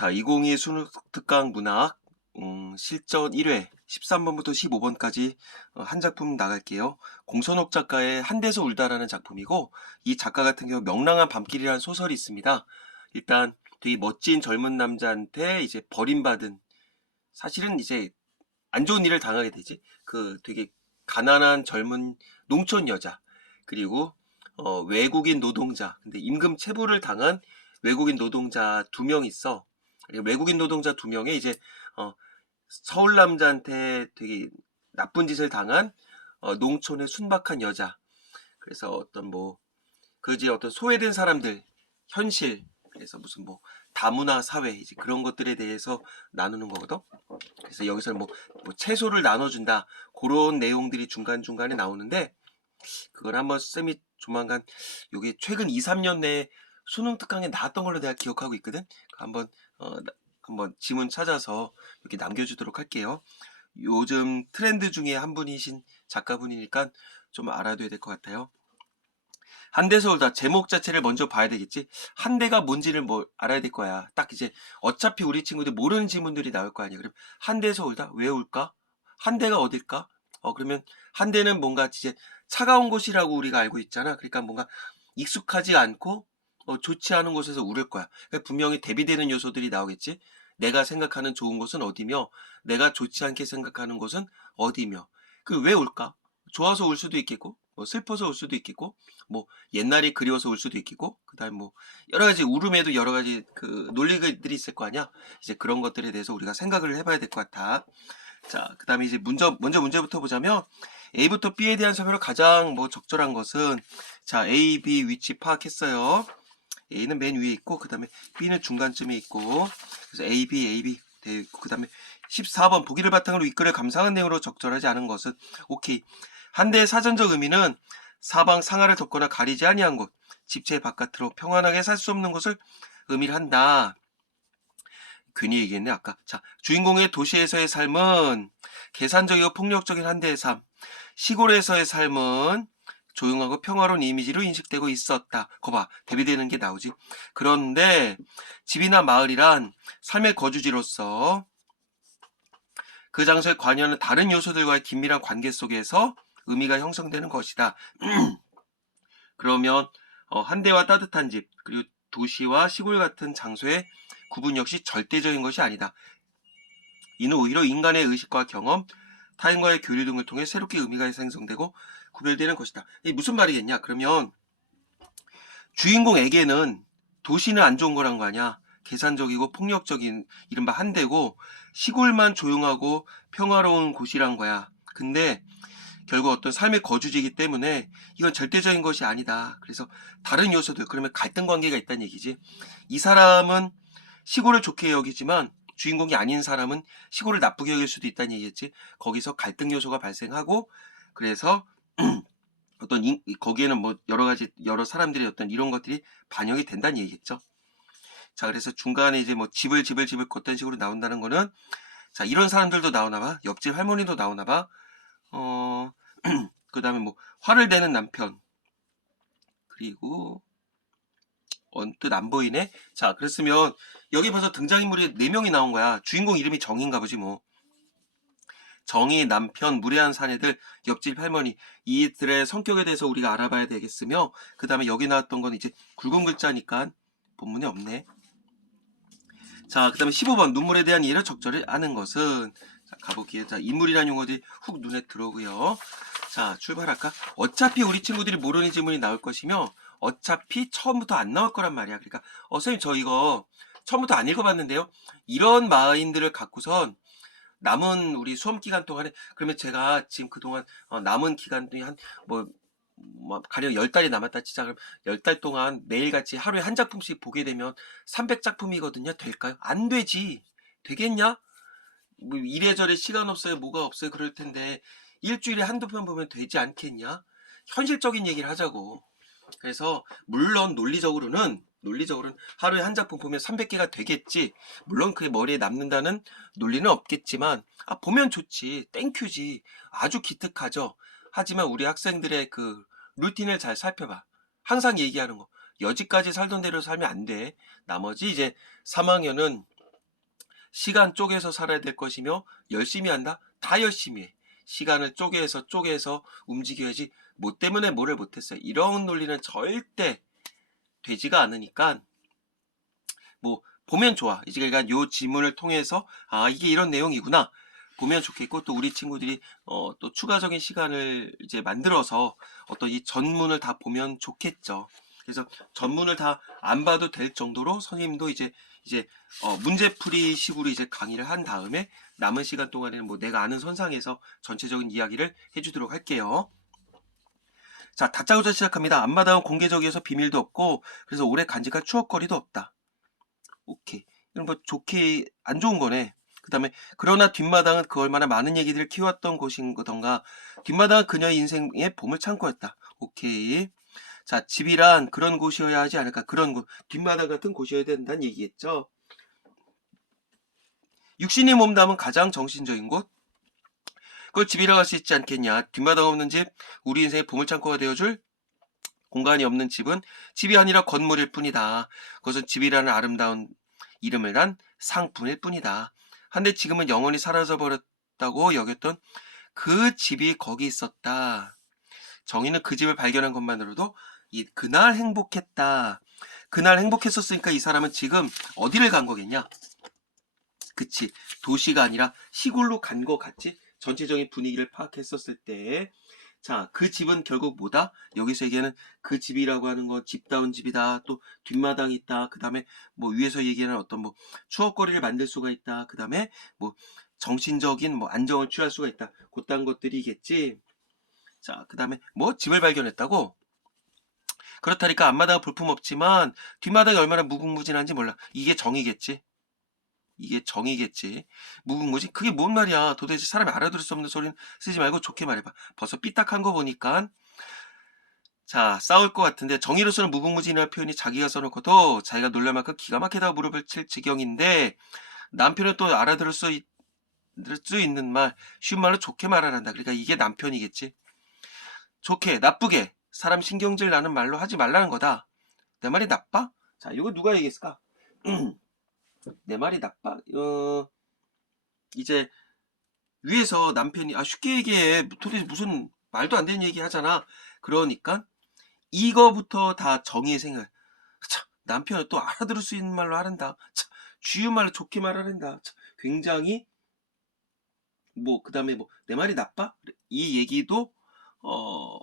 자, 2022 수능 특강 문학 실전 1회 13번부터 15번까지 한 작품 나갈게요. 공선옥 작가의 한대서 울다라는 작품이고, 이 작가 같은 경우 명랑한 밤길이라는 소설이 있습니다. 일단 되게 멋진 젊은 남자한테 이제 버림받은, 사실은 이제 안 좋은 일을 당하게 되지. 그 되게 가난한 젊은 농촌 여자, 그리고 외국인 노동자, 근데 임금 체불을 당한 외국인 노동자 두 명 있어. 외국인 노동자 두 명에 이제 어, 서울 남자한테 되게 나쁜 짓을 당한 농촌의 순박한 여자. 그래서 어떤 뭐 그지 어떤 소외된 사람들 현실, 그래서 무슨 뭐 다문화 사회 이제 그런 것들에 대해서 나누는 거거든. 그래서 여기서 뭐 채소를 나눠준다 그런 내용들이 중간중간에 나오는데, 그걸 한번 쌤이 조만간 요게 최근 2, 3년 내에 수능 특강에 나왔던 걸로 내가 기억하고 있거든. 한번 한번 지문 찾아서 이렇게 남겨주도록 할게요. 요즘 트렌드 중에 한 분이신 작가분이니까 좀 알아둬야 될 것 같아요. 한대서울다 제목 자체를 먼저 봐야 되겠지. 한대가 뭔지를 뭐 알아야 될 거야. 딱 이제 어차피 우리 친구들 모르는 지문들이 나올 거 아니야. 그럼 한대서울다 왜 올까? 한대가 어딜까? 그러면 한대는 뭔가 이제 차가운 곳이라고 우리가 알고 있잖아. 그러니까 뭔가 익숙하지 않고 좋지 않은 곳에서 우를 거야. 그러니까 분명히 대비되는 요소들이 나오겠지. 내가 생각하는 좋은 곳은 어디며, 내가 좋지 않게 생각하는 곳은 어디며. 그 왜 올까? 좋아서 울 수도 있겠고, 뭐 슬퍼서 울 수도 있겠고, 뭐 옛날이 그리워서 울 수도 있겠고, 그다음 뭐 여러 가지 울음에도 여러 가지 그 논리들이 있을 거 아니야. 이제 그런 것들에 대해서 우리가 생각을 해봐야 될 것 같아. 자, 그다음에 이제 먼저 문제부터 보자면, A부터 B에 대한 설명을 가장 뭐 적절한 것은, 자, A, B 위치 파악했어요. A는 맨 위에 있고, 그 다음에 B는 중간쯤에 있고, 그래서 A, B 되어 있고, 그 다음에 14번 보기를 바탕으로 윗글을 감상한 내용으로 적절하지 않은 것은, 오케이. 한대의 사전적 의미는 사방 상하를 덮거나 가리지 아니한 곳, 집체 바깥으로 평안하게 살 수 없는 곳을 의미를 한다. 괜히 얘기했네 아까. 자, 주인공의 도시에서의 삶은 계산적이고 폭력적인 한대의 삶, 시골에서의 삶은 조용하고 평화로운 이미지로 인식되고 있었다. 거봐, 대비되는 게 나오지. 그런데 집이나 마을이란 삶의 거주지로서 그 장소에 관여하는 다른 요소들과의 긴밀한 관계 속에서 의미가 형성되는 것이다. 그러면 한대와 따뜻한 집, 그리고 도시와 시골 같은 장소의 구분 역시 절대적인 것이 아니다. 이는 오히려 인간의 의식과 경험, 타인과의 교류 등을 통해 새롭게 의미가 생성되고 구별되는 것이다. 이게 무슨 말이겠냐? 그러면 주인공에게는 도시는 안 좋은 거란 거 아니야. 계산적이고 폭력적인 이른바 한대고, 시골만 조용하고 평화로운 곳이란 거야. 근데 결국 어떤 삶의 거주지이기 때문에 이건 절대적인 것이 아니다. 그래서 다른 요소들, 그러면 갈등 관계가 있다는 얘기지. 이 사람은 시골을 좋게 여기지만 주인공이 아닌 사람은 시골을 나쁘게 여길 수도 있다는 얘기겠지. 거기서 갈등 요소가 발생하고, 그래서 어떤 거기에는 뭐 여러 가지 여러 사람들의 어떤 이런 것들이 반영이 된다는 얘기겠죠. 자, 그래서 중간에 이제 뭐 집을 걷던 식으로 나온다는 거는, 자, 이런 사람들도 나오나 봐. 옆집 할머니도 나오나 봐. 그 다음에 뭐 화를 내는 남편, 그리고 언뜻 안 보이네. 자, 그랬으면 여기 벌써 등장인물이 4명이 나온 거야. 주인공 이름이 정인가 보지 뭐. 정의, 남편, 무례한 사내들, 옆집 할머니, 이들의 성격에 대해서 우리가 알아봐야 되겠으며, 그 다음에 여기 나왔던 건 이제 굵은 글자니까 본문에 없네. 자, 그 다음에 15번 눈물에 대한 이해를 적절히 아는 것은, 자, 가볼게요. 자, 인물이라는 용어들이 훅 눈에 들어오고요. 자, 출발할까? 어차피 우리 친구들이 모르는 지문이 나올 것이며, 어차피 처음부터 안 나올 거란 말이야. 그러니까 선생님 저 이거 처음부터 안 읽어봤는데요. 이런 마인드를 갖고선 남은 우리 수험 기간 동안에, 그러면 제가 지금 그동안 남은 기간 중에 뭐 가령 10달이 남았다 치자. 그럼 10달 동안 매일같이 하루에 한 작품씩 보게 되면 300작품이거든요. 될까요? 안 되지. 되겠냐? 뭐 이래저래 시간 없어요, 뭐가 없어요, 그럴 텐데 일주일에 한두 편 보면 되지 않겠냐? 현실적인 얘기를 하자고. 그래서 물론 논리적으로는 하루에 한 작품 보면 300개가 되겠지. 물론 그게 머리에 남는다는 논리는 없겠지만, 보면 좋지, 땡큐지, 아주 기특하죠. 하지만 우리 학생들의 그 루틴을 잘 살펴봐. 항상 얘기하는 거, 여지까지 살던 대로 살면 안 돼. 나머지 이제 3학년은 시간 쪼개서 살아야 될 것이며 열심히 한다? 다 열심히 해. 시간을 쪼개서 움직여야지 뭐 때문에 뭐를 못했어요. 이런 논리는 절대 되지가 않으니까 뭐 보면 좋아. 이제 그러니까 요 지문을 통해서 아 이게 이런 내용이구나 보면 좋겠고 또 우리 친구들이 또 추가적인 시간을 이제 만들어서 어떤 이 전문을 다 보면 좋겠죠. 그래서 전문을 다 안 봐도 될 정도로 선생님도 이제 문제풀이 식으로 이제 강의를 한 다음에 남은 시간 동안에는 뭐 내가 아는 선상에서 전체적인 이야기를 해주도록 할게요. 자, 다짜고짜 시작합니다. 앞마당은 공개적이어서 비밀도 없고 그래서 오래 간직할 추억거리도 없다. 오케이. 이런 거 좋게 안 좋은 거네. 그 다음에 그러나 뒷마당은 그 얼마나 많은 얘기들을 키웠던 곳인 거던가 뒷마당은 그녀의 인생의 보물창고였다. 오케이. 자, 집이란 그런 곳이어야 하지 않을까. 그런 곳. 뒷마당 같은 곳이어야 된다는 얘기겠죠. 육신이 몸담은 가장 정신적인 곳. 그걸 집이라고 할 수 있지 않겠냐. 뒷마당 없는 집, 우리 인생의 보물창고가 되어줄 공간이 없는 집은 집이 아니라 건물일 뿐이다. 그것은 집이라는 아름다운 이름을 단 상품일 뿐이다. 한데 지금은 영원히 사라져버렸다고 여겼던 그 집이 거기 있었다. 정의는 그 집을 발견한 것만으로도 그날 행복했다. 그날 행복했었으니까 이 사람은 지금 어디를 간 거겠냐? 그치. 도시가 아니라 시골로 간 거 같지? 전체적인 분위기를 파악했었을 때 자, 그 집은 결국 뭐다? 여기서 얘기하는 그 집이라고 하는 건 집다운 집이다. 또 뒷마당이 있다. 그 다음에 뭐 위에서 얘기하는 어떤 뭐 추억거리를 만들 수가 있다. 그 다음에 뭐 정신적인 뭐 안정을 취할 수가 있다. 그딴 것들이겠지. 자, 그 다음에 뭐 집을 발견했다고? 그렇다니까 앞마당은 볼품없지만 뒷마당이 얼마나 무궁무진한지 몰라. 이게 정이겠지. 이게 정이겠지. 무궁무진? 그게 뭔 말이야. 도대체 사람이 알아들을 수 없는 소리는 쓰지 말고 좋게 말해봐. 벌써 삐딱한 거 보니까 자 싸울 것 같은데 정의로서는 무궁무진이라는 표현이 자기가 써놓고도 자기가 놀랄 만큼 기가 막히다고 무릎을 칠 지경인데 남편은 또 알아들을 수 있는 말 쉬운 말로 좋게 말하란다. 그러니까 이게 남편이겠지. 좋게 나쁘게 사람 신경질 나는 말로 하지 말라는 거다. 내 말이 나빠? 자 이거 누가 얘기했을까? 내 말이 나빠? 이제 위에서 남편이 쉽게 얘기해 도대체 무슨 말도 안 되는 얘기 하잖아. 그러니까 이거부터 다 정의의 생각. 참, 남편은 또 알아들을 수 있는 말로 하란다. 참, 쉬운 말로 좋게 말하란다. 참, 굉장히 뭐 그다음에 뭐 내 말이 나빠? 이 얘기도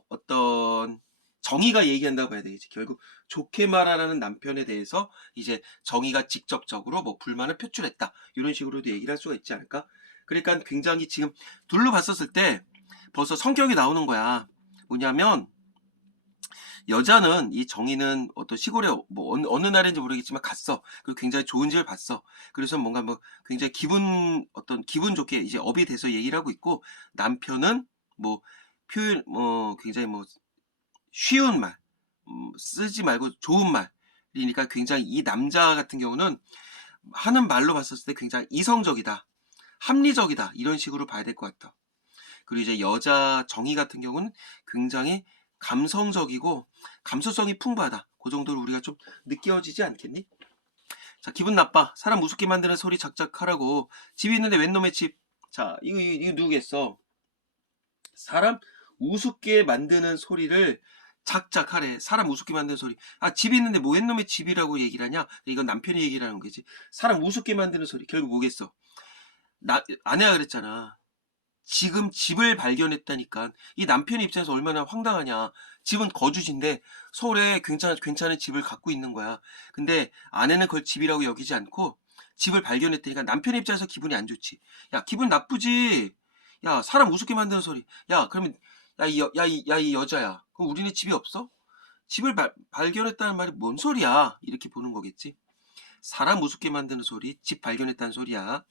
어떤 정의가 얘기한다고 봐야 되겠지. 결국 좋게 말하라는 남편에 대해서 이제 정의가 직접적으로 뭐 불만을 표출했다. 이런 식으로도 얘기를 할 수가 있지 않을까? 그러니까 굉장히 지금 둘로 봤었을 때 벌써 성격이 나오는 거야. 뭐냐면 여자는 이 정의는 어떤 시골에 뭐 어느 날인지 모르겠지만 갔어. 그리고 굉장히 좋은 집을 봤어. 그래서 뭔가 뭐 굉장히 기분 좋게 이제 업이 돼서 얘기를 하고 있고 남편은 뭐 표현 뭐 굉장히 뭐 쉬운 말 쓰지 말고 좋은 말이니까 굉장히 이 남자 같은 경우는 하는 말로 봤었을 때 굉장히 이성적이다. 합리적이다. 이런 식으로 봐야 될 것 같아. 그리고 이제 여자 정의 같은 경우는 굉장히 감성적이고 감수성이 풍부하다. 그 정도로 우리가 좀 느껴지지 않겠니? 자, 기분 나빠. 사람 우습게 만드는 소리 작작하라고. 집이 있는데 웬 놈의 집. 자, 이거 누구겠어? 사람 우습게 만드는 소리를 작작하래. 사람 우습게 만드는 소리. 집이 있는데 뭐 웬 놈의 집이라고 얘기를 하냐? 이건 남편이 얘기를 하는 거지. 사람 우습게 만드는 소리. 결국 뭐겠어? 아내가 그랬잖아. 지금 집을 발견했다니까. 이 남편 입장에서 얼마나 황당하냐. 집은 거주지인데 서울에 괜찮은 집을 갖고 있는 거야. 근데 아내는 그걸 집이라고 여기지 않고 집을 발견했다니까 남편 입장에서 기분이 안 좋지. 야, 기분 나쁘지. 야, 사람 우습게 만드는 소리. 야, 그러면 이 여자야. 그럼 우리는 집이 없어? 집을 발견했다는 말이 뭔 소리야? 이렇게 보는 거겠지. 사람 우습게 만드는 소리, 집 발견했다는 소리야.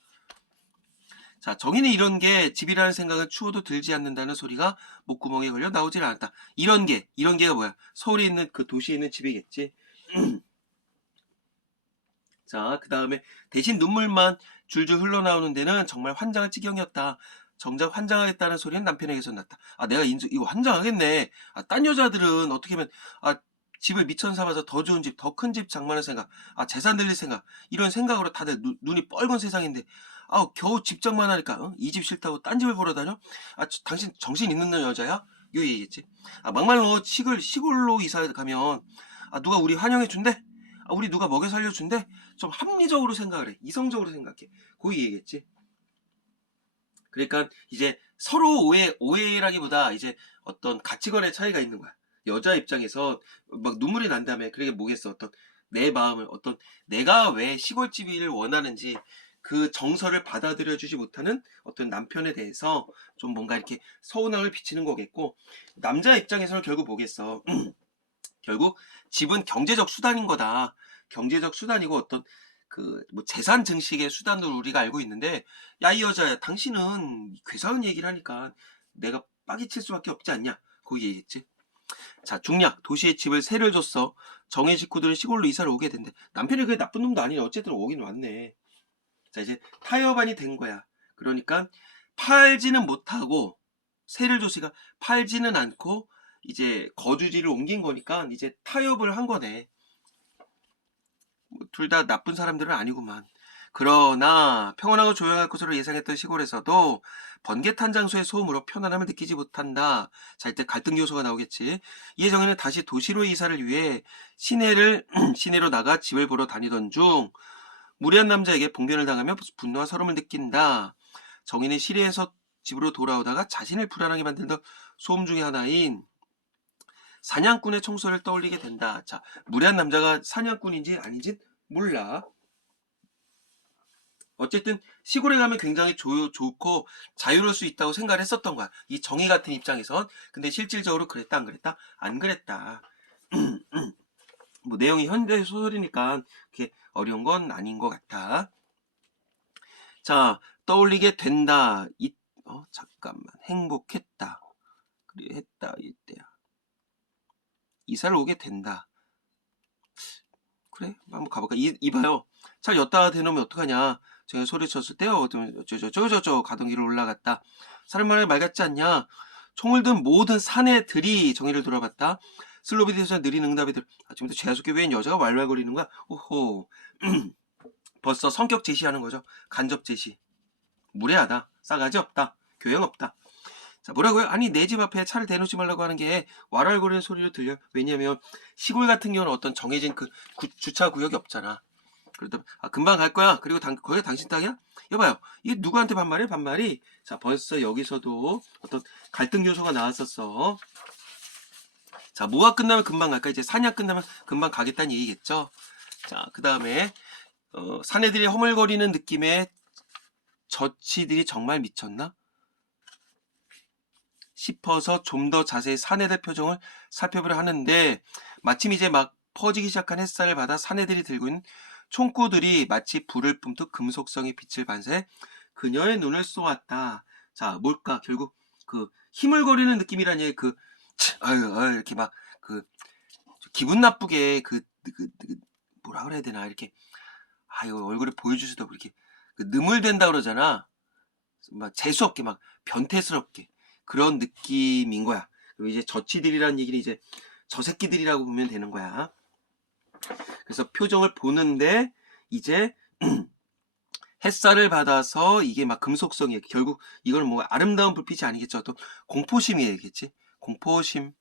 자, 정의는 이런 게 집이라는 생각은 추워도 들지 않는다는 소리가 목구멍에 걸려 나오질 않았다. 이런 게가 뭐야? 서울에 있는 그 도시에 있는 집이겠지. 자, 그 다음에 대신 눈물만 줄줄 흘러나오는 데는 정말 환장할 지경이었다. 정작 환장하겠다는 소리는 남편에게서 났다. 내가 이거 환장하겠네. 딴 여자들은 어떻게 하면 집을 미천 삼아서 더 좋은 집, 더 큰 집 장만할 생각, 재산 늘릴 생각, 이런 생각으로 다들 눈이 뻘건 세상인데, 겨우 집 장만하니까, 이 집 싫다고 딴 집을 보러 다녀? 당신 정신 있는 여자야? 요 얘기겠지. 막말로 시골로 이사 가면, 누가 우리 환영해 준대? 우리 누가 먹여 살려 준대? 좀 합리적으로 생각을 해. 이성적으로 생각해. 그 얘기겠지. 그러니까 이제 서로 오해라기보다 이제 어떤 가치관의 차이가 있는 거야. 여자 입장에서 막 눈물이 난다며. 그게 뭐겠어. 어떤 내 마음을, 어떤 내가 왜 시골집을 원하는지 그 정서를 받아들여주지 못하는 어떤 남편에 대해서 좀 뭔가 이렇게 서운함을 비치는 거겠고, 남자 입장에서는 결국 뭐겠어. 결국 집은 경제적 수단인 거다. 경제적 수단이고 어떤 뭐 재산 증식의 수단으로 우리가 알고 있는데, 야, 이 여자야, 당신은 괴사한 얘기를 하니까 내가 빡이 칠 수밖에 없지 않냐. 거기 얘기했지. 자, 중략. 도시에 집을 세를 줬어. 정의 식구들은 시골로 이사를 오게 된대. 남편이 그게 나쁜 놈도 아니네. 어쨌든 오긴 왔네. 자, 이제 타협안이 된 거야. 그러니까 팔지는 못하고, 세를 줬으니까 팔지는 않고 이제 거주지를 옮긴 거니까 이제 타협을 한 거네. 둘 다 나쁜 사람들은 아니구만. 그러나 평온하고 조용할 것으로 예상했던 시골에서도 번개탄 장소의 소음으로 편안함을 느끼지 못한다. 자, 이때 갈등 요소가 나오겠지. 이에 정희는 다시 도시로 이사를 위해 시내로 나가 집을 보러 다니던 중 무례한 남자에게 봉변을 당하며 분노와 서름을 느낀다. 정희는 시내에서 집으로 돌아오다가 자신을 불안하게 만들던 소음 중의 하나인 사냥꾼의 총소리를 떠올리게 된다. 자, 무례한 남자가 사냥꾼인지 아닌지 몰라. 어쨌든 시골에 가면 굉장히 좋고 자유로울 수 있다고 생각을 했었던 거야. 이 정의 같은 입장에선. 근데 실질적으로 그랬다 안 그랬다? 안 그랬다. 뭐 내용이 현대 소설이니까 그렇게 어려운 건 아닌 것 같아. 자, 떠올리게 된다. 잠깐만. 행복했다. 그래, 했다. 이때야. 이사를 오게 된다. 그래? 한번 가볼까? 이봐요. 잘 엿다 대놓으면 어떡하냐. 제가 소리쳤을 때요. 저 가던 길을 올라갔다. 사람만의 말 같지 않냐. 총을 든 모든 사내들이 정의를 돌아봤다. 슬로비드에서 느린 응답이들. 지금부터 제야속게 웬 여자가 왈왈거리는 거야? 오호. 벌써 성격 제시하는 거죠. 간접 제시. 무례하다. 싸가지 없다. 교양 없다. 자, 뭐라고요? 아니, 내 집 앞에 차를 대놓지 말라고 하는 게 왈왈거리는 소리로 들려. 왜냐면 시골 같은 경우는 어떤 정해진 주차 구역이 없잖아. 그러다 금방 갈 거야. 그리고 거기가 당신 땅이야? 여봐요. 이게 누구한테 반말해? 반말이. 자, 벌써 여기서도 어떤 갈등 요소가 나왔었어. 자, 뭐가 끝나면 금방 갈까? 이제 사냥 끝나면 금방 가겠다는 얘기겠죠. 자, 그 다음에 사내들이 허물거리는 느낌에 저치들이 정말 미쳤나? 싶어서 좀 더 자세히 사내들 표정을 살펴보려 하는데, 마침 이제 막 퍼지기 시작한 햇살을 받아 사내들이 들고 있는 총구들이 마치 불을 뿜듯 금속성의 빛을 반사해 그녀의 눈을 쏘았다. 자, 뭘까? 결국 희물거리는 느낌이란 얘기, 이렇게 막 기분 나쁘게 뭐라 그래야 되나, 이렇게 이거 얼굴에 보여주지도 않고 이렇게 느물댄다 그러잖아. 막 재수없게 막 변태스럽게 그런 느낌인 거야. 그리고 이제 저치들이라는 얘기는 이제 저 새끼들이라고 보면 되는 거야. 그래서 표정을 보는데 이제 햇살을 받아서 이게 막 금속성이에요. 결국 이거는 뭐 아름다운 불빛이 아니겠죠. 또 공포심이겠지. 공포심.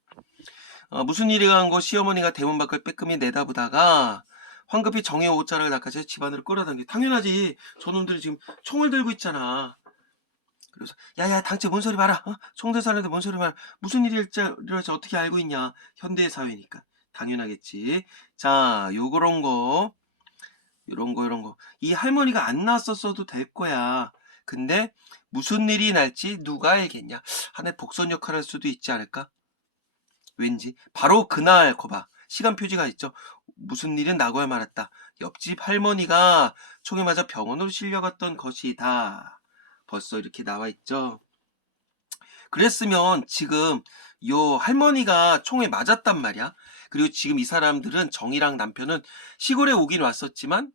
무슨 일이 간 거 시어머니가 대문 밖을 빼끔히 내다보다가 황급히 정의 옷자락을 낚아채 집 안으로 끌어당겨. 당연하지. 저놈들이 지금 총을 들고 있잖아. 그래서 야야, 당최 뭔 소리 마라. 총 들 사는데 뭔 소리 마라. 무슨 일이 일어날지 어떻게 알고 있냐. 현대 사회니까 당연하겠지. 자, 요런 거 이런 거 이 할머니가 안 나왔었어도 될 거야. 근데 무슨 일이 날지 누가 알겠냐. 하나의 복선 역할을 할 수도 있지 않을까. 왠지 바로 그날 거봐, 시간 표지가 있죠. 무슨 일은 나고야 말았다. 옆집 할머니가 총에 맞아 병원으로 실려갔던 것이다. 벌써 이렇게 나와 있죠. 그랬으면 지금 요 할머니가 총에 맞았단 말이야. 그리고 지금 이 사람들은, 정이랑 남편은 시골에 오긴 왔었지만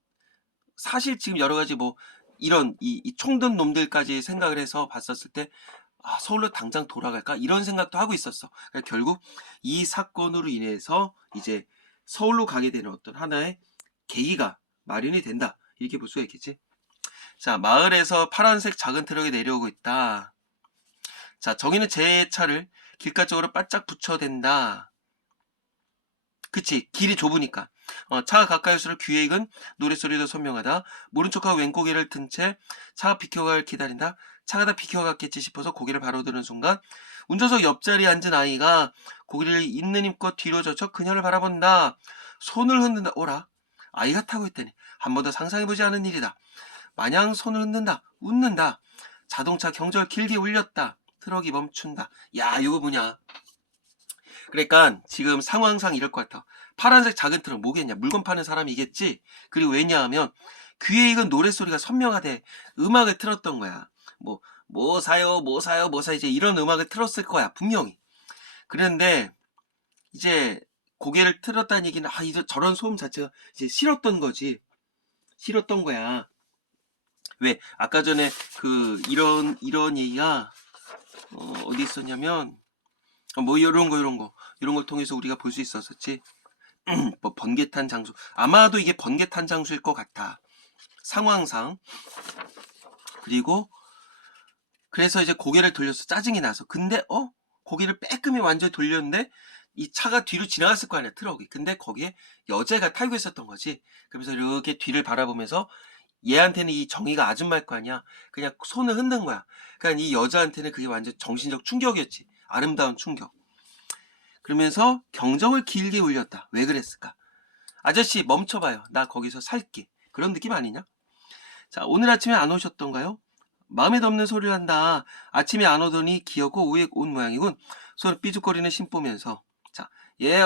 사실 지금 여러 가지 뭐 이런 이 총든 놈들까지 생각을 해서 봤었을 때 아, 서울로 당장 돌아갈까? 이런 생각도 하고 있었어. 그러니까 결국 이 사건으로 인해서 이제 서울로 가게 되는 어떤 하나의 계기가 마련이 된다. 이렇게 볼 수가 있겠지. 자, 마을에서 파란색 작은 트럭이 내려오고 있다. 자, 정희는 제 차를 길가 쪽으로 바짝 붙여댄다. 그치, 길이 좁으니까. 차가 가까이 올수록 귀에 익은 노랫소리도 선명하다. 모른 척하고 왼고개를 든 채 차가 비켜갈 기다린다. 차가 다 비켜갔겠지 싶어서 고개를 바로 드는 순간 운전석 옆자리에 앉은 아이가 고개를 있는 힘껏 뒤로 젖혀 그녀를 바라본다. 손을 흔든다. 오라. 아이가 타고 있다니. 한 번도 상상해보지 않은 일이다. 마냥 손을 흔든다. 웃는다. 자동차 경적을 길게 울렸다. 트럭이 멈춘다. 야, 이거 뭐냐. 그러니까 지금 상황상 이럴 것 같아. 파란색 작은 트럭 뭐겠냐? 물건 파는 사람이겠지? 그리고 왜냐하면 귀에 익은 노랫소리가 선명하대. 음악을 틀었던 거야. 뭐 사요, 뭐 사요, 뭐 사. 이제 이런 음악을 틀었을 거야. 분명히. 그런데 이제 고개를 틀었다는 얘기는 이제 저런 소음 자체가 이제 싫었던 거지. 싫었던 거야. 왜? 아까 전에 이런 얘기가 어디 있었냐면 뭐 이런 걸 통해서 우리가 볼 수 있었었지. 뭐 번개탄 장수. 아마도 이게 번개탄 장수일 것 같아. 상황상. 그리고 그래서 이제 고개를 돌려서 짜증이 나서. 근데 고개를 빼끔히 완전히 돌렸는데 이 차가 뒤로 지나갔을 거 아니야, 트럭이. 근데 거기에 여자가 타고 있었던 거지. 그러면서 이렇게 뒤를 바라보면서 얘한테는 이 정의가 아줌마일 거 아니야. 그냥 손을 흔든 거야. 그러니까 이 여자한테는 그게 완전 정신적 충격이었지. 아름다운 충격. 그러면서 경적을 길게 울렸다. 왜 그랬을까? 아저씨 멈춰봐요. 나 거기서 살게. 그런 느낌 아니냐? 자, 오늘 아침에 안 오셨던가요? 마음에 없는 소리를 한다. 아침에 안 오더니 기어고 오후에 온 모양이군. 손을 삐죽거리는 신보면서. 자,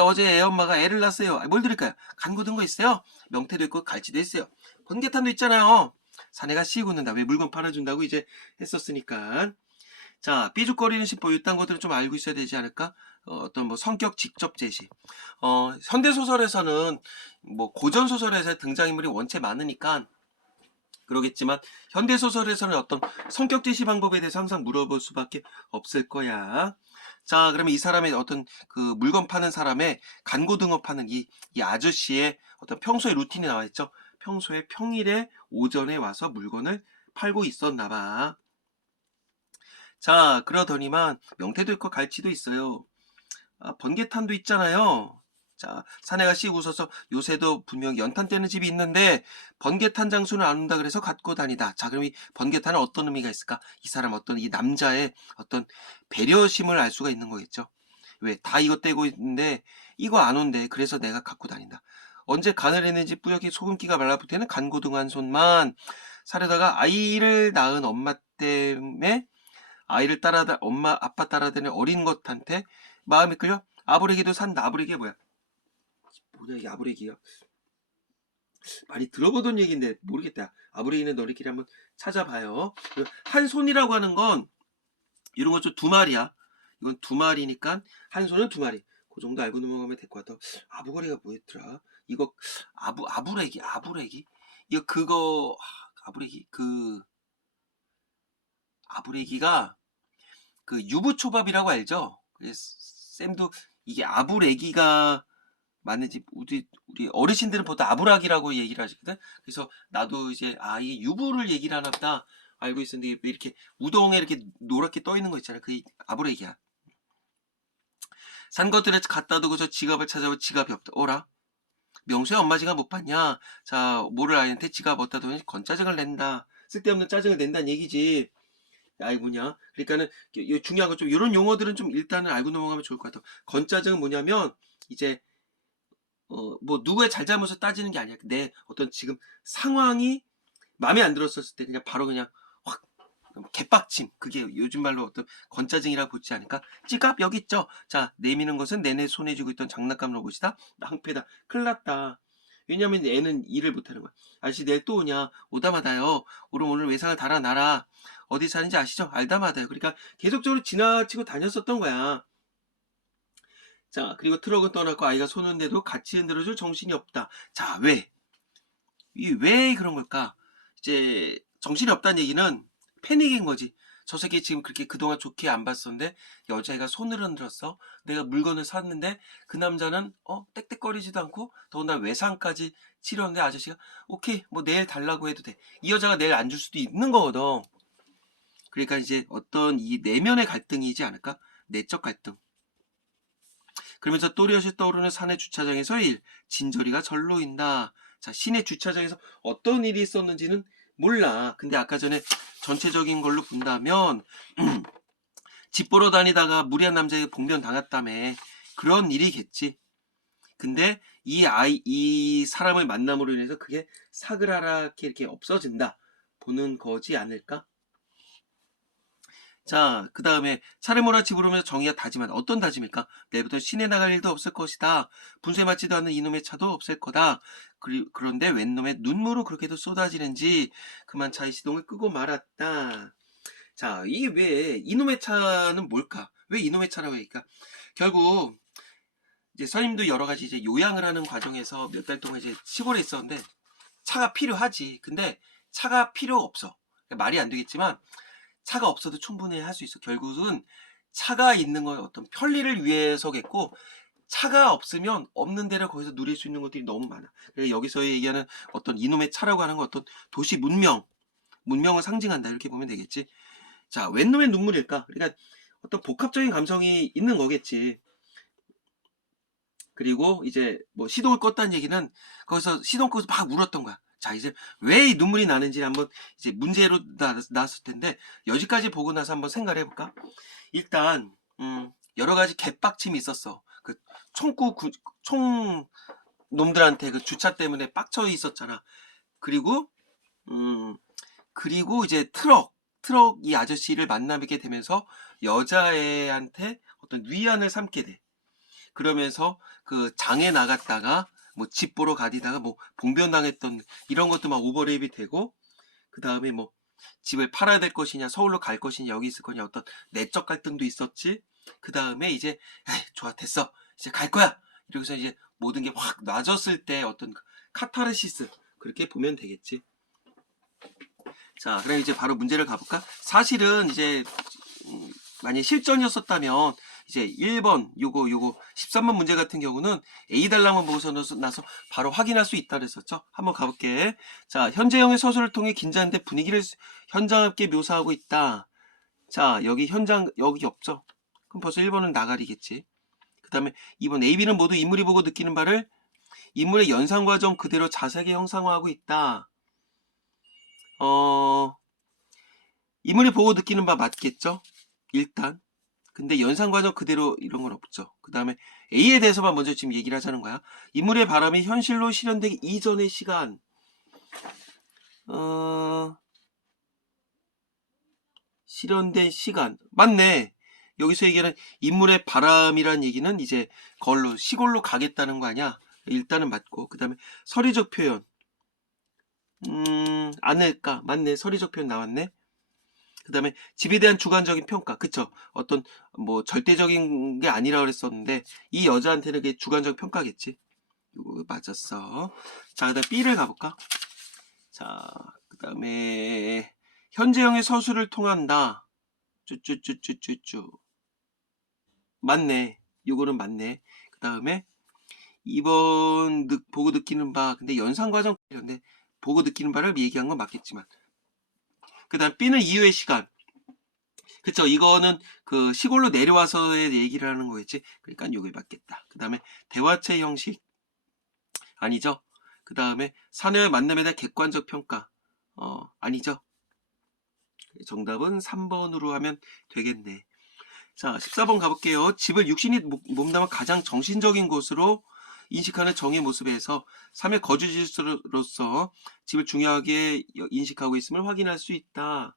어제 애 엄마가 애를 낳았어요. 뭘 드릴까요? 간 고든 거 있어요? 명태도 있고 갈치도 있어요. 번개탄도 있잖아요. 사내가 씨 굽는다. 왜 물건 팔아준다고 이제 했었으니까. 자, 삐죽거리는 신보 이딴 것들은 좀 알고 있어야 되지 않을까? 어떤 뭐 성격 직접 제시. 현대소설에서는 뭐 고전소설에서 등장인물이 원체 많으니까 그러겠지만 현대소설에서는 어떤 성격 제시 방법에 대해서 항상 물어볼 수밖에 없을 거야. 자, 그러면 이 사람의 어떤 그 물건 파는 사람의 간고등어 파는 이 아저씨의 어떤 평소의 루틴이 나와 있죠. 평소에 평일에 오전에 와서 물건을 팔고 있었나 봐. 자, 그러더니만 명태도 있고 갈치도 있어요. 번개탄도 있잖아요. 자, 사내가 씩 웃어서 요새도 분명 연탄 떼는 집이 있는데 번개탄 장수는 안 온다 그래서 갖고 다니다. 자, 그럼 이 번개탄은 어떤 의미가 있을까? 이 사람 어떤 이 남자의 어떤 배려심을 알 수가 있는 거겠죠. 왜? 다 이거 떼고 있는데 이거 안 온대. 그래서 내가 갖고 다닌다. 언제 간을 했는지 뿌옇게 소금기가 말라붙는 간고등한 손만 사려다가 아이를 낳은 엄마 때문에 아이를 엄마 아빠 따라다니는 어린 것한테 마음이 끌려 아브레기도 산 나브레기 뭐야 이게 아브레기야. 많이 들어보던 얘기인데 모르겠다. 아브레기는 너희끼리 한번 찾아봐요. 한 손이라고 하는 건 이런 거 좀 두 마리야. 이건 두 마리니까 한 손은 두 마리. 그 정도 알고 넘어가면 될 것 같아. 아부거리가 뭐였더라? 이거 아부레기 이거 그거 아부레기 아부레기가 그 유부초밥이라고 알죠? 쌤도 이게 아부레기가 맞는지 우리 어르신들은 보통 아부락이라고 얘기를 하시거든. 그래서 나도 이제 이게 유부를 얘기를 하나 보다 알고 있었는데 왜 이렇게 우동에 이렇게 노랗게 떠 있는 거 있잖아. 그게 아부레기야. 산 것들을 갖다 두고서 지갑을 찾아보 지갑이 없다. 어라? 명수의 엄마 지갑 못 봤냐? 자, 모를 아이한테 지갑 어디다 두니 건짜증을 낸다. 쓸데없는 짜증을 낸다는 얘기지. 아이 뭐냐? 그러니까는 중요한 거 좀 이런 용어들은 좀 일단은 알고 넘어가면 좋을 것 같아. 건짜증은 뭐냐면 이제 뭐 누구의 잘잘못을 따지는 게 아니야. 내 어떤 지금 상황이 마음에 안 들었었을 때 그냥 바로 그냥 확 개빡침. 그게 요즘 말로 어떤 건짜증이라고 보지 않을까? 지갑 여기 있죠. 자, 내미는 것은 내내 손에 쥐고 있던 장난감 로봇이다. 낭패다. 큰일 났다. 왜냐면 애는 일을 못하는 거야. 아저씨 내일 또 오냐? 오다마다요. 오늘 외상을 달아놔라. 어디 사는지 아시죠? 알다마다요. 그러니까 계속적으로 지나치고 다녔었던 거야. 자, 그리고 트럭은 떠났고 아이가 손흔대도 같이 흔들어줄 정신이 없다. 자, 왜? 왜 그런 걸까? 이제 정신이 없다는 얘기는 패닉인 거지. 저 새끼 지금 그렇게 그동안 좋게 안 봤었는데 여자애가 손을 흔들었어. 내가 물건을 샀는데 그 남자는 떽떽거리지도 않고 더군다나 외상까지 치렀는데 아저씨가 오케이 뭐 내일 달라고 해도 돼. 이 여자가 내일 안 줄 수도 있는 거거든. 그러니까 이제 어떤 이 내면의 갈등이지 않을까? 내적 갈등. 그러면서 또렷이 떠오르는 사내 주차장에서의 일, 진저리가 절로 인다. 자, 시내 주차장에서 어떤 일이 있었는지는 몰라. 근데 아까 전에 전체적인 걸로 본다면 집 보러 다니다가 무리한 남자에게 봉변 당했다며. 그런 일이겠지. 근데 이 사람을 만남으로 인해서 그게 사그라랗게 이렇게 없어진다. 보는 거지 않을까? 자, 그 다음에 차를 몰아치 부르면서 정의가 다짐한다. 어떤 다짐일까? 내일부터 시내 나갈 일도 없을 것이다. 분수에 맞지도 않는 이놈의 차도 없을 거다. 그런데 웬 놈의 눈물로 그렇게도 쏟아지는지 그만 차의 시동을 끄고 말았다. 자, 이 왜 이놈의 차는 뭘까? 왜 이놈의 차라고 할까? 결국 이제 선임도 여러 가지 이제 요양을 하는 과정에서 몇 달 동안 이제 시골에 있었는데 차가 필요하지. 근데 차가 필요 없어. 말이 안 되겠지만 차가 없어도 충분히 할 수 있어. 결국은 차가 있는 건 어떤 편리를 위해서겠고 차가 없으면 없는 데를 거기서 누릴 수 있는 것들이 너무 많아. 그래서 여기서 얘기하는 어떤 이놈의 차라고 하는 건 어떤 도시 문명을 상징한다 이렇게 보면 되겠지. 자, 웬 놈의 눈물일까? 그러니까 어떤 복합적인 감성이 있는 거겠지. 그리고 이제 뭐 시동을 껐다는 얘기는 거기서 시동 끄고 막 울었던 거야. 자, 이제 왜 이 눈물이 나는지 한번 이제 문제로 나왔을 텐데 여기까지 보고 나서 한번 생각을 해볼까? 일단 여러 가지 개빡침이 있었어. 그 총 놈들한테 그 주차 때문에 빡쳐 있었잖아. 그리고 그리고 이제 트럭 이 아저씨를 만나게 되면서 여자애한테 어떤 위안을 삼게 돼. 그러면서 그 장에 나갔다가 뭐 집 보러 가디다가 뭐 봉변당했던 이런 것도 막 오버랩이 되고 그 다음에 뭐 집을 팔아야 될 것이냐 서울로 갈 것이냐 여기 있을 거냐 어떤 내적 갈등도 있었지. 그 다음에 이제 에이, 좋아 됐어 이제 갈 거야 이러고서 이제 모든 게 확 놔졌을 때 어떤 카타르시스 그렇게 보면 되겠지. 자, 그럼 이제 바로 문제를 가볼까? 사실은 이제 만약에 실전이었었다면 이제 1번 요거 13번 문제 같은 경우는 A 달랑만 보고서 나서 바로 확인할 수 있다 그랬었죠. 한번 가볼게. 자, 현재형의 서술을 통해 긴장된 분위기를 현장함께 묘사하고 있다. 자, 여기 현장 여기 없죠. 그럼 벌써 1번은 나가리겠지. 그 다음에 2번 A, B는 모두 인물이 보고 느끼는 바를 인물의 연상 과정 그대로 자세하게 형상화하고 있다. 인물이 보고 느끼는 바 맞겠죠? 일단. 근데 연상과정 그대로 이런 건 없죠. 그 다음에 A에 대해서만 먼저 지금 얘기를 하자는 거야. 인물의 바람이 현실로 실현되기 이전의 시간. 실현된 시간. 맞네. 여기서 얘기하는 인물의 바람이란 얘기는 이제 걸로 시골로 가겠다는 거 아니야. 일단은 맞고. 그 다음에 서리적 표현. 아닐까? 맞네. 서리적 표현 나왔네. 그 다음에 집에 대한 주관적인 평가. 그쵸? 어떤 뭐 절대적인 게 아니라 그랬었는데 이 여자한테는 그게 주관적 평가겠지. 이거 맞았어. 자, 그 다음 B를 가볼까? 자, 그 다음에 현재형의 서술을 통한다. 쭈쭈쭈쭈쭈쭈. 맞네. 요거는 맞네. 그 다음에 2번 보고 느끼는 바. 근데 연상과정 근데 보고 느끼는 바를 얘기한 건 맞겠지만. 그 다음 B는 이후의 시간. 그쵸. 이거는 그 시골로 내려와서의 얘기를 하는 거겠지. 그러니까 요게 맞겠다. 그 다음에 대화체 형식. 아니죠. 그 다음에 사내의 만남에 대한 객관적 평가. 아니죠. 정답은 3번으로 하면 되겠네. 자, 14번 가볼게요. 집을 육신이 몸담아 가장 정신적인 곳으로 인식하는 정의 모습에서 삶의 거주지로서 집을 중요하게 인식하고 있음을 확인할 수 있다.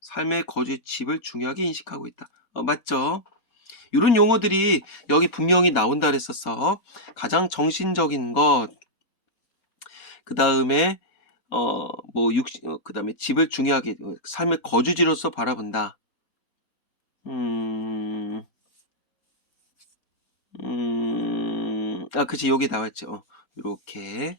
삶의 거주 집을 중요하게 인식하고 있다. 맞죠? 이런 용어들이 여기 분명히 나온다 그랬었어. 가장 정신적인 것, 그 다음에 그 다음에 집을 중요하게 삶의 거주지로서 바라본다. 그치, 여기 나왔죠. 이렇게.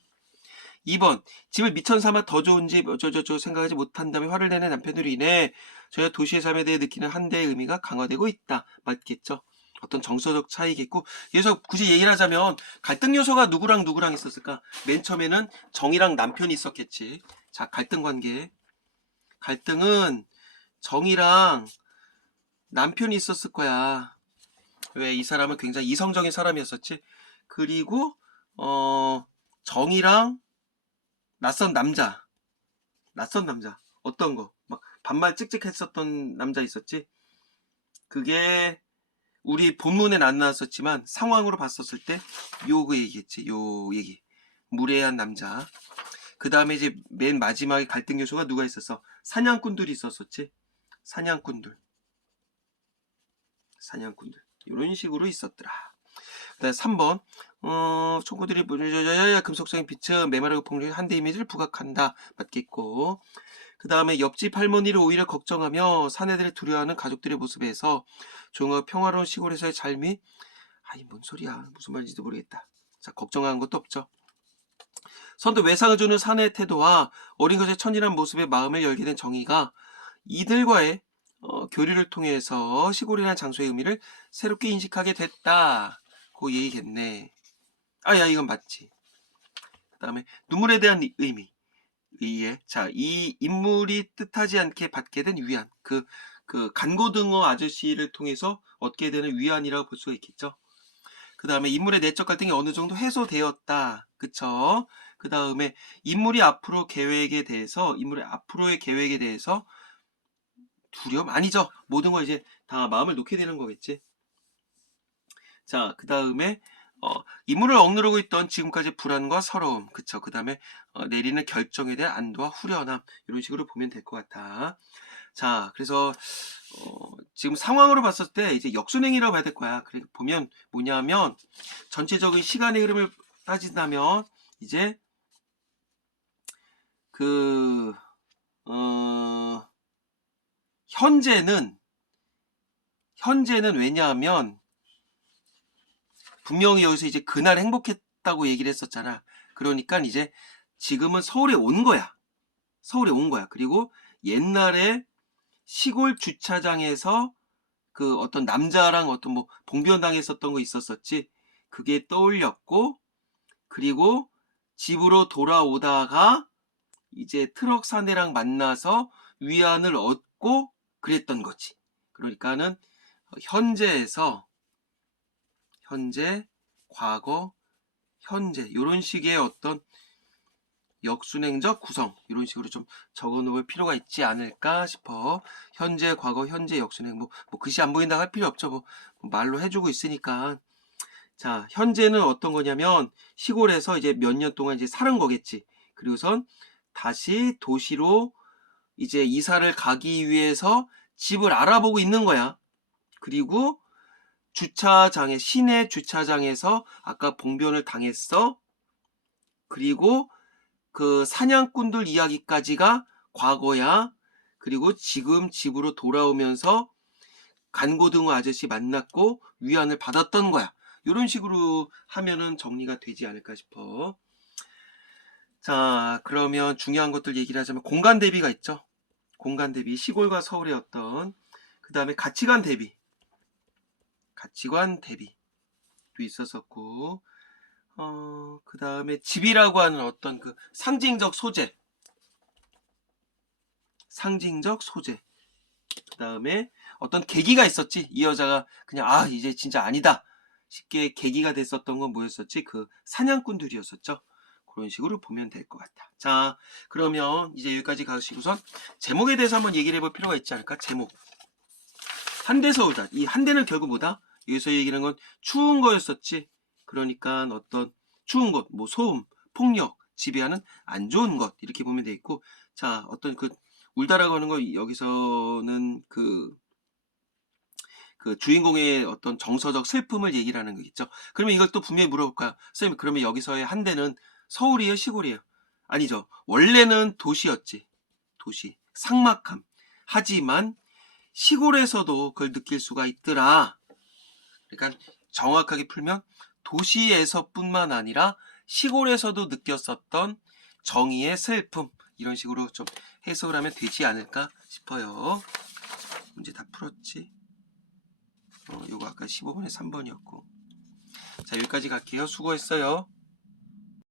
2번, 집을 미천 삼아 더 좋은 집 어쩌저쩌 생각하지 못한다며 화를 내는 남편으로 인해 저희가 도시의 삶에 대해 느끼는 한대의 의미가 강화되고 있다. 맞겠죠? 어떤 정서적 차이겠고, 그래서 굳이 얘기를 하자면 갈등 요소가 누구랑 누구랑 있었을까? 맨 처음에는 정이랑 남편이 있었겠지. 자, 갈등 관계. 갈등은 정이랑 남편이 있었을 거야. 왜? 이 사람은 굉장히 이성적인 사람이었었지. 그리고 정이랑 낯선 남자. 어떤 거? 막 반말 찍찍했었던 남자 있었지. 그게 우리 본문엔 안 나왔었지만 상황으로 봤었을 때 요 얘기했지. 요 얘기. 무례한 남자. 그 다음에 이제 맨 마지막에 갈등 요소가 누가 있었어? 사냥꾼들이 있었었지. 사냥꾼들. 이런 식으로 있었더라. 그 다음에 3번. 총구들이 금속성의 빛은 메마르고 폭력의 한대 이미지를 부각한다. 맞겠고. 그 다음에 옆집 할머니를 오히려 걱정하며 사내들을 두려워하는 가족들의 모습에서 조용하고 평화로운 시골에서의 삶이 아니 뭔 소리야 무슨 말인지도 모르겠다. 자, 걱정하는 것도 없죠. 선뜻 외상을 주는 사내의 태도와 어린 것의 천진한 모습에 마음을 열게 된 정의가 이들과의 교류를 통해서 시골이라는 장소의 의미를 새롭게 인식하게 됐다. 그 얘기겠네. 아야 이건 맞지. 그 다음에 눈물에 대한 의미. 의에 자, 이 인물이 뜻하지 않게 받게 된 위안, 그 간고등어 아저씨를 통해서 얻게 되는 위안이라고 볼 수가 있겠죠. 그 다음에 인물의 내적 갈등이 어느 정도 해소되었다. 그쵸? 그 다음에 인물의 앞으로의 계획에 대해서 두려움? 아니죠. 모든 걸 이제 다 마음을 놓게 되는 거겠지. 자, 그 다음에 인물을 억누르고 있던 지금까지 불안과 서러움, 그쵸? 그 다음에 내리는 결정에 대한 안도와 후련함, 이런 식으로 보면 될 것 같아. 자, 그래서 지금 상황으로 봤을 때 이제 역순행이라고 봐야 될 거야. 그래 보면 뭐냐면 전체적인 시간의 흐름을 따진다면 이제 그 현재는 왜냐하면 분명히 여기서 이제 그날 행복했다고 얘기를 했었잖아. 그러니까 이제 지금은 서울에 온 거야. 그리고 옛날에 시골 주차장에서 그 어떤 남자랑 어떤 뭐 봉변당했었던 거 있었었지. 그게 떠올렸고, 그리고 집으로 돌아오다가 이제 트럭 사내랑 만나서 위안을 얻고 그랬던 거지. 그러니까는 현재에서 현재, 과거, 현재 이런 식의 어떤 역순행적 구성 이런 식으로 좀 적어놓을 필요가 있지 않을까 싶어. 현재, 과거, 현재, 역순행 뭐 글씨 안 보인다고 할 필요 없죠. 뭐 말로 해주고 있으니까. 자, 현재는 어떤 거냐면 시골에서 이제 몇 년 동안 이제 사는 거겠지. 그리고선 다시 도시로 이제 이사를 가기 위해서 집을 알아보고 있는 거야. 그리고 주차장에 시내 주차장에서 아까 봉변을 당했어. 그리고 그 사냥꾼들 이야기까지가 과거야. 그리고 지금 집으로 돌아오면서 간고등어 아저씨 만났고 위안을 받았던 거야. 이런 식으로 하면은 정리가 되지 않을까 싶어. 자, 그러면 중요한 것들 얘기를 하자면 공간 대비가 있죠. 공간 대비, 시골과 서울의 어떤, 그 다음에 가치관 대비도 있었었고, 그 다음에 집이라고 하는 어떤 그 상징적 소재, 그 다음에 어떤 계기가 있었지. 이 여자가 그냥 이제 진짜 아니다 쉽게 계기가 됐었던 건 뭐였었지? 그 사냥꾼들이었었죠. 그런 식으로 보면 될 것 같아. 자, 그러면 이제 여기까지 가시고선 제목에 대해서 한번 얘기를 해볼 필요가 있지 않을까? 제목. 한대서울다. 이 한대는 결국 뭐다? 여기서 얘기하는 건 추운 거였었지. 그러니까 어떤 추운 것, 뭐 소음, 폭력, 지배하는 안 좋은 것 이렇게 보면 돼 있고, 자, 어떤 그 울다라고 하는 거 여기서는 그 주인공의 어떤 정서적 슬픔을 얘기를 하는 거겠죠. 그러면 이걸 또 분명히 물어볼 거야. 선생님, 그러면 여기서의 한대는 서울이에요, 시골이에요? 아니죠. 원래는 도시였지. 도시. 삭막함. 하지만 시골에서도 그걸 느낄 수가 있더라. 그러니까 정확하게 풀면 도시에서뿐만 아니라 시골에서도 느꼈었던 정의의 슬픔 이런 식으로 좀 해석을 하면 되지 않을까 싶어요. 문제 다 풀었지? 요거 아까 15번에 3번이었고. 자, 여기까지 갈게요. 수고했어요.